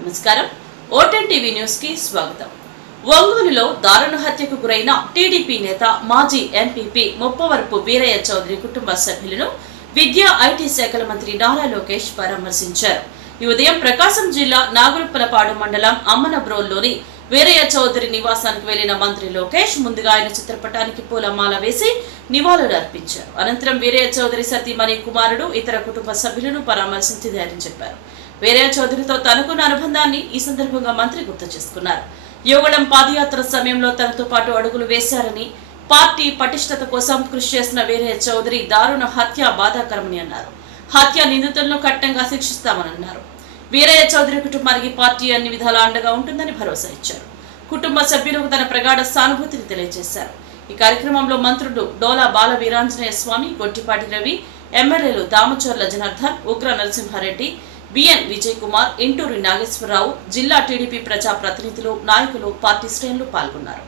నమస్కారం. ఓటెన్ TV news కి స్వాగతం. ఒంగోలులో దారుణ హత్యకు గురైన టీడీపీ నేత మాజీ ఎంపీపీ ముప్పవరపు వీరయ్య చౌదరి కుటుంబ సభ్యులను విద్యా ఐటీ శాఖల మంత్రి నారా లోకేష్ పరామర్శించారు. ఈ ఉదయం ప్రకాశం జిల్లా నాగులుప్పలపాడు మండలం అమ్మనబ్రోల్లోని వీరయ్య చౌదరి నివాసానికి వెళ్లిన మంత్రి లోకేష్ ముందుగా ఆయన చిత్రపటానికి పూలమాల వేసి నివాళులు అర్పించారు. అనంతరం వీరయ్య చౌదరి సతీమణి కుమారుడు ఇతర కుటుంబ సభ్యులను పరామర్శించి ధైర్యం చెప్పారు. వీరయ్య చౌదరితో తనకున్న అనుబంధాన్ని ఈ సందర్భంగా మంత్రి గుర్తు చేసుకున్నారు. యువగళం పాదయాత్ర సమయంలో తనతో పాటు అడుగులు వేశారని, పార్టీ పటిష్టత కోసం కృషి చేసిన వీరయ్య చౌదరి దారుణ హత్య బాధాకరమని అన్నారు. హత్య నిందితులను కఠినంగా శిక్షిస్తామని అన్నారు. వీరయ్య చౌదరి కుటుంబానికి పార్టీ అన్ని విధాలా అండగా ఉంటుందని భరోసా ఇచ్చారు. కుటుంబ సభ్యులకు తన ప్రగాఢ సానుభూతిని తెలియజేశారు. ఈ కార్యక్రమంలో మంత్రులు డోలా బాల వీరాంజనేయ స్వామి, గొట్టిపాటి రవి, ఎమ్మెల్యేలు దామచర్ల జనార్దన్, ఉగ్ర నరసింహారెడ్డి, బిఎన్ విజయ్ కుమార్, ఇంటూరి నాగేశ్వరరావు, జిల్లా టీడీపీ ప్రజా ప్రతినిధులు, నాయకులు, పార్టీ శ్రేణులు పాల్గొన్నారు.